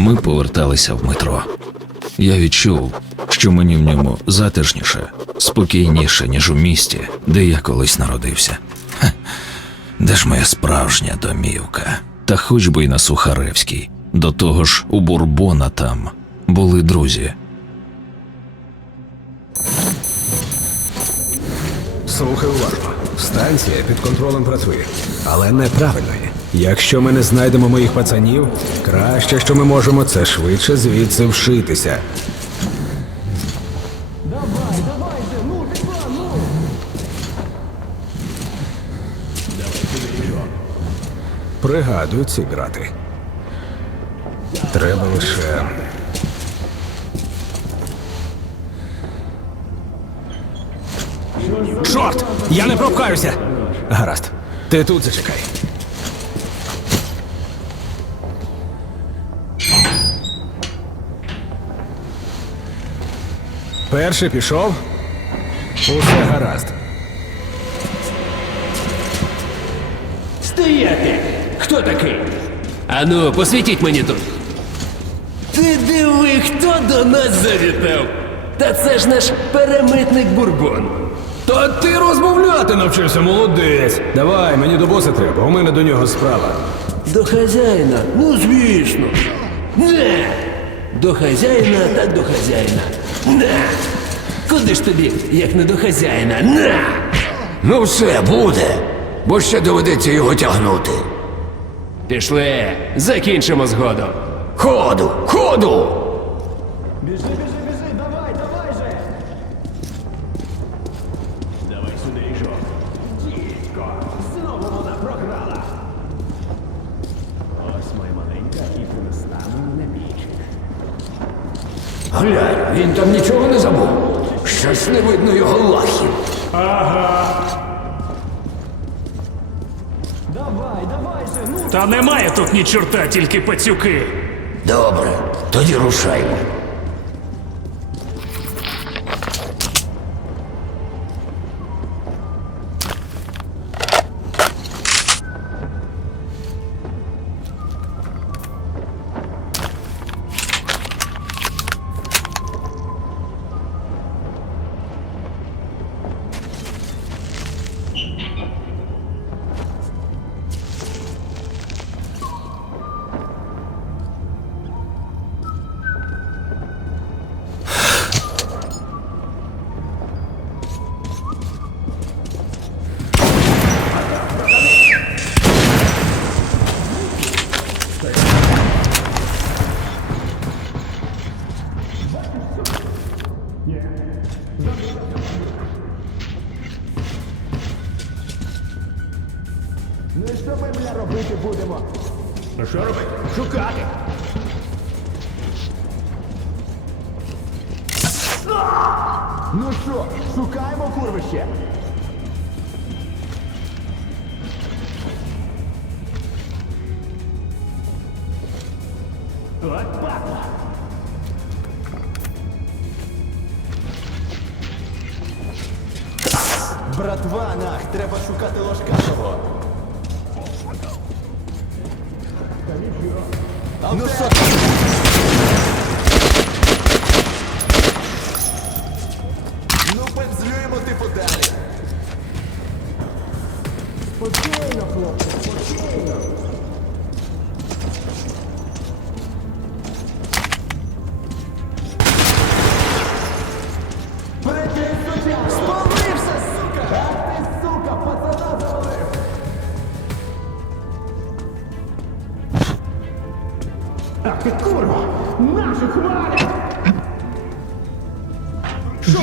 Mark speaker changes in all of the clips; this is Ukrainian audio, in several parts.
Speaker 1: Ми поверталися в метро. Я відчув, що мені в ньому затишніше, спокійніше, ніж у місті, де я колись народився. Хе, де ж моя справжня домівка? Та хоч би й на Сухаревській. До того ж, у Бурбона там були друзі.
Speaker 2: Слухай уважно. Станція під контролем працює, але неправильної. Якщо ми не знайдемо моїх пацанів, краще, що ми можемо, це швидше звідси вшитися. Пригадую ці грати. Треба лише. Чорт! Я не пропхаюся! Гаразд. Ти тут зачекай. Перший пішов. Усе гаразд.
Speaker 3: Стояти! Хто такий? Ану, посвітіть мені тут. Ти диви, хто до нас завітав? Та це ж наш перемитник Бурбон.
Speaker 2: Та ти розмовляти навчився, молодець. Давай, мені до боса треба, у мене до нього справа.
Speaker 3: До хазяїна, ну звісно. Не! До хазяїна так до хазяїна. На! Куди ж тобі, як не до хазяїна? На!
Speaker 4: Ну все буде, бо ще доведеться його тягнути.
Speaker 3: Пішли, закінчимо згодом.
Speaker 4: Ходу, ходу! Біжи,
Speaker 5: біжи, біжи, давай, давай же!
Speaker 3: Давай сюди, їжок. Дідько, знову вона програла. Ось моя маленька і ти наставив мене бічик.
Speaker 4: Глянь, він там нічого не забув. Щось не видно його лахів. Давай, давай, сегну.
Speaker 6: Та немає тут ні чорта, тільки пацюки.
Speaker 4: Добре, тоді рушаймо.
Speaker 5: Братва, нах, треба шукати ложка того. Ну що? Ну, пензлюємо типу далі. Спокійно, хлопці, спокійно. Що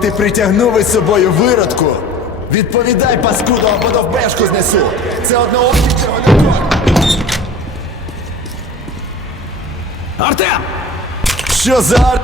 Speaker 5: ти
Speaker 7: притягнув із собою виродку? Відповідай, паскудо, або довбешку знесу. Це одного цього не.
Speaker 2: Артем!
Speaker 7: Що за...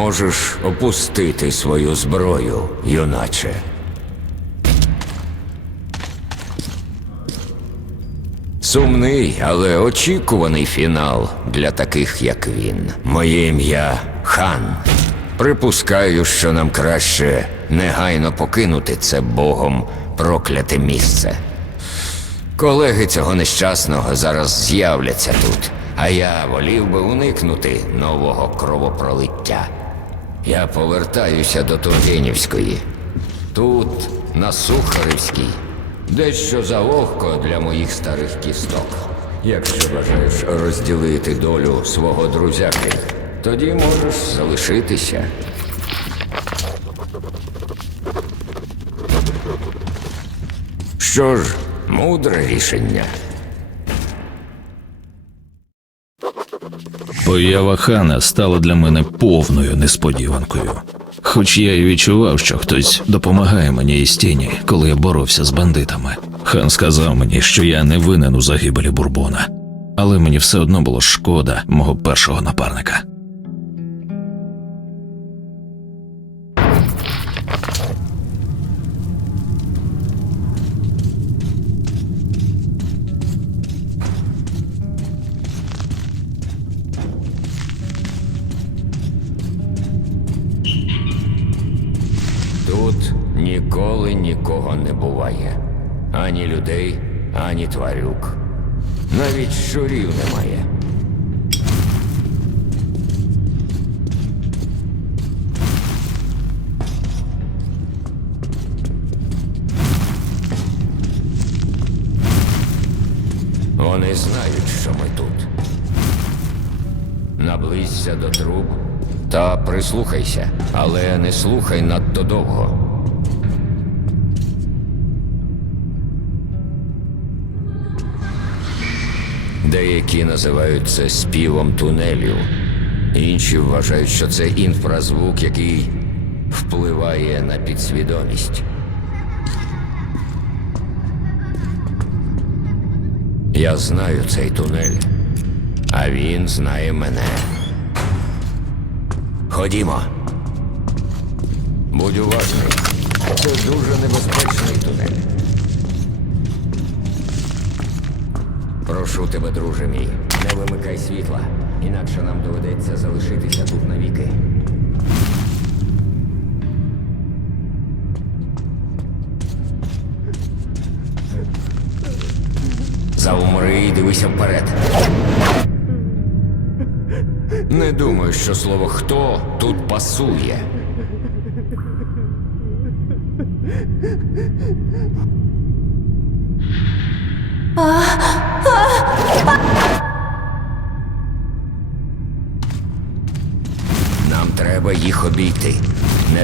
Speaker 4: Можеш опустити свою зброю, юначе. Сумний, але очікуваний фінал для таких, як він. Моє ім'я хан. Припускаю, що нам краще негайно покинути це богом прокляте місце. Колеги цього нещасного зараз з'являться тут, а я волів би уникнути нового кровопролиття. Я повертаюся до Тургенівської. Тут, на Сухарівській, дещо заловко для моїх старих кісток. Якщо бажаєш розділити долю свого друзяки, тоді можеш залишитися. Що ж, мудре рішення.
Speaker 1: Поява хана стала для мене повною несподіванкою. Хоч я й відчував, що хтось допомагає мені із тіні, коли я боровся з бандитами. Хан сказав мені, що я не винен у загибелі Бурбона, але мені все одно було шкода мого першого напарника.
Speaker 4: Ані тварюк. Навіть щурів немає. Вони знають, що ми тут. Наблизься до труб та прислухайся, але не слухай надто довго. Деякі називають це співом тунелів, інші вважають, що це інфразвук, який впливає на підсвідомість. Я знаю цей тунель, а він знає мене. Ходімо. Будь уважний. Це дуже небезпечний тунель. Прошу тебе, друже мій, не вимикай світла, інакше нам доведеться залишитися тут навіки. Заумри і дивися вперед. Не думаю, що слово хто тут пасує.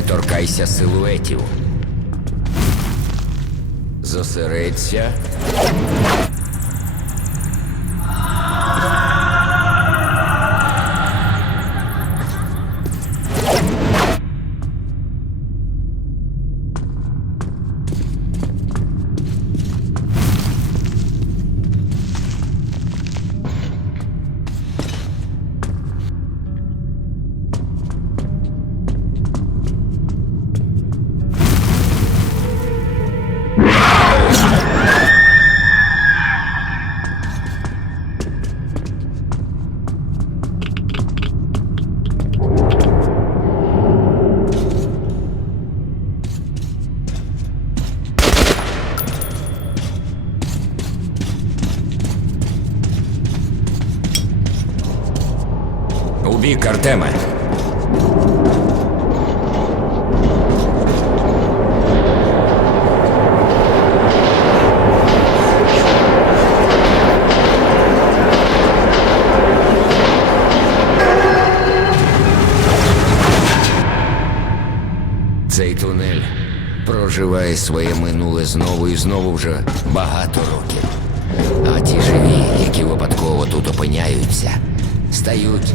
Speaker 4: Торкайся силуетів. Зосередься. Бік, Артеме. Цей тунель проживає своє минуле знову і знову вже багато років. А ті живі, які випадково тут опиняються, стають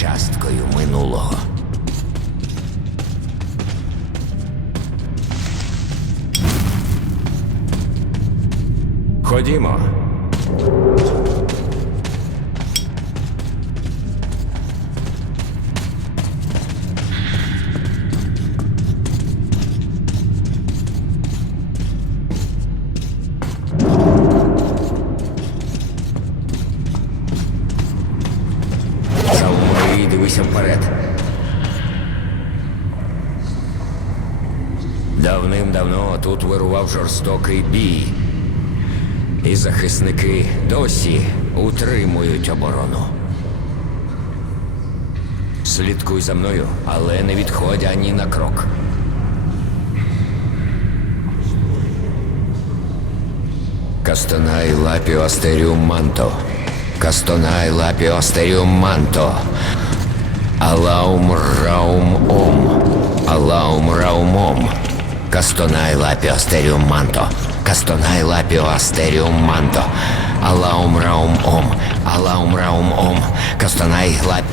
Speaker 4: часткою минулого. Ходімо. Тут жорстокий бій. І захисники досі утримують оборону. Слідкуй за мною, але не відходь ані на крок. Кастонай лапіо манто. Кастонай лапіо астеріум манто. Алаум раум ом. Алаум раум ом. Кастонай лапіо астеріум манто. Кастонай лапіо астеріум манто. Алаум раум ом. Алаум раум ом. Кастонай лап...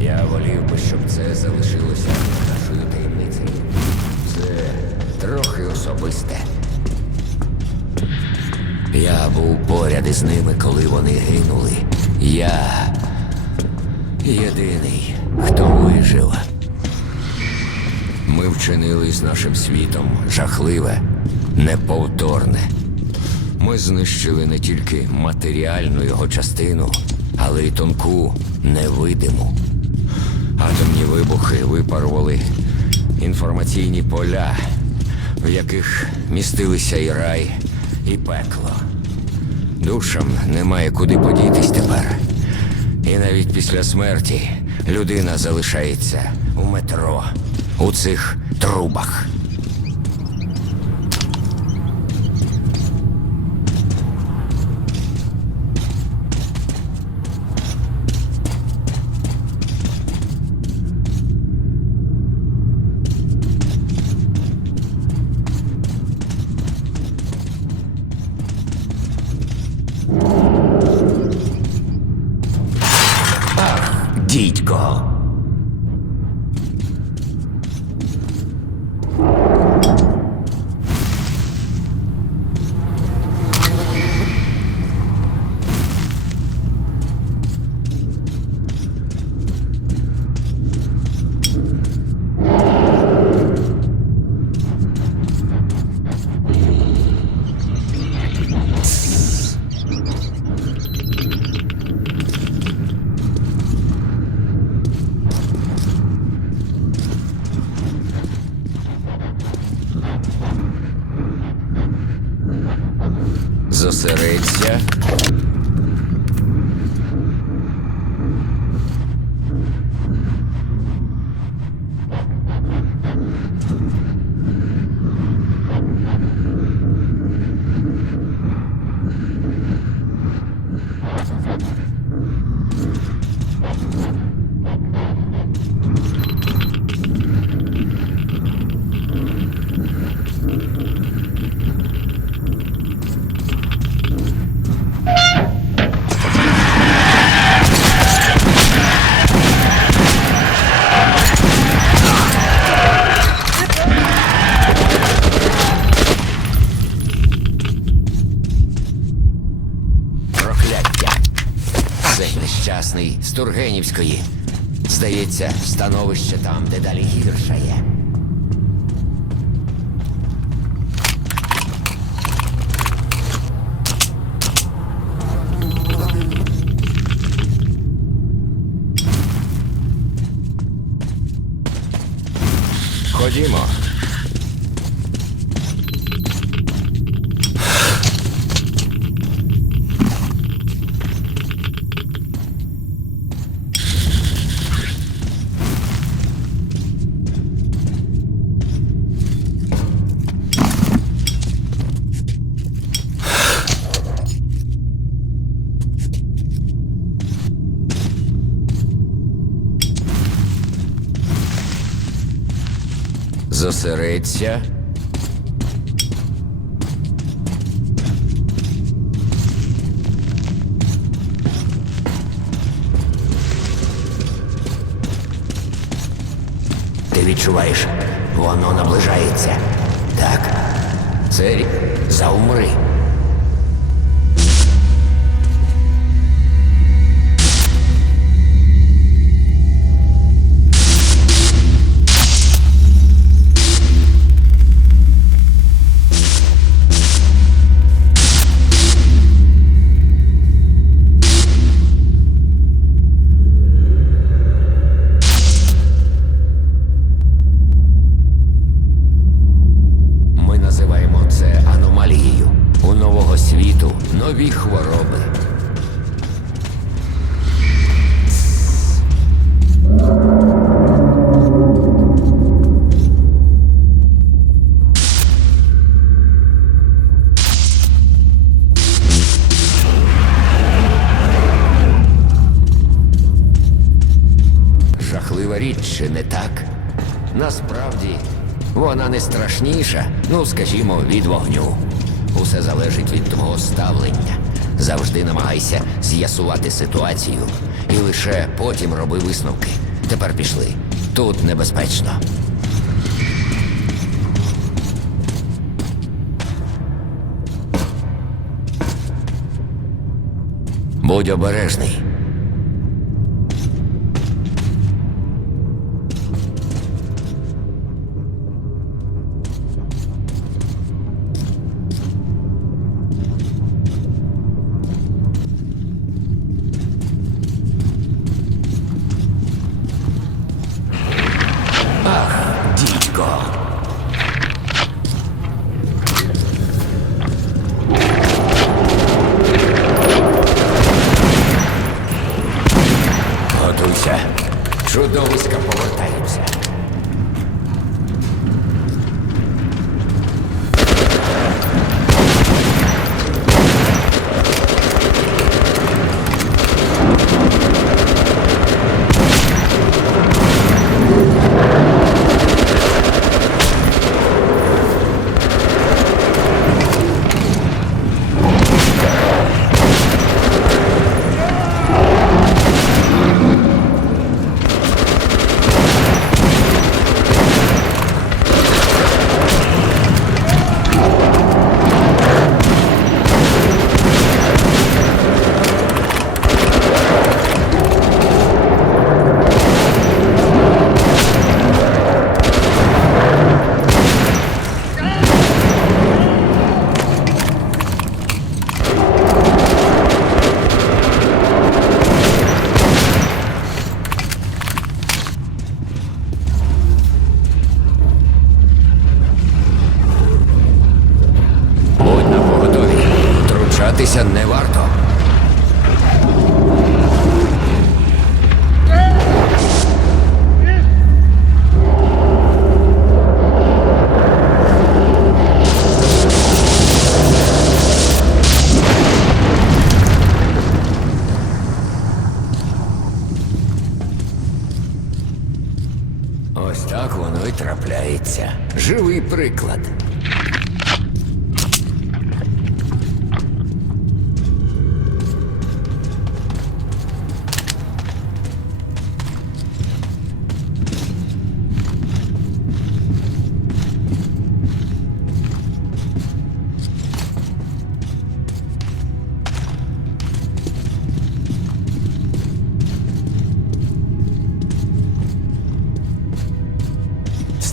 Speaker 4: Я волів би, щоб це залишилося нашою таємницею. Це трохи особисте. Я був поряд із ними, коли вони гинули. Я єдиний, хто вижив. Ми вчинили з нашим світом жахливе, неповторне. Ми знищили не тільки матеріальну його частину, але й тонку, невидиму. Атомні вибухи випарували інформаційні поля, в яких містилися і рай, і пекло. Душам немає куди подітись тепер. І навіть після смерті людина залишається у метро, у цих трубах. Зосередься. Нещасний з Тургенівської. Здається, становище там, де далі гіршає. Зосередься. Ти відчуваєш, воно наближається. Так. Це заумри. Вона не страшніша, ну, скажімо, від вогню. Усе залежить від твого ставлення. Завжди намагайся з'ясувати ситуацію і лише потім роби висновки. Тепер пішли. Тут небезпечно. Будь обережний. близько. Готуйся. Чудовиська по.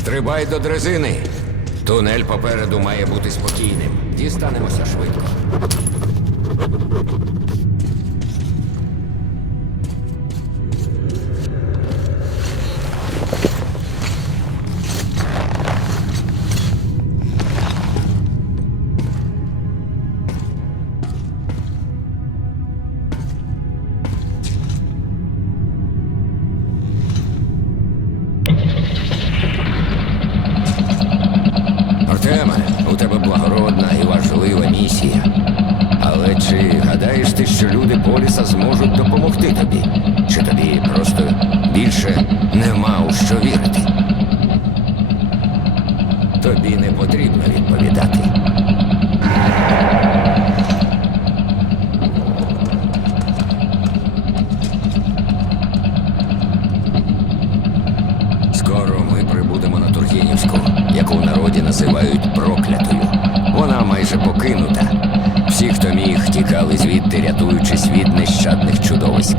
Speaker 4: Стрибай до дрезини. Тунель попереду має бути спокійним. Дістанемося швидко. Нема у що вірити? Тобі не потрібно відповідати. Скоро ми прибудемо на Тургенівську, яку в народі називають проклятою. Вона майже покинута. Всі, хто міг, тікали звідти, рятуючись від нещадних чудовиськ.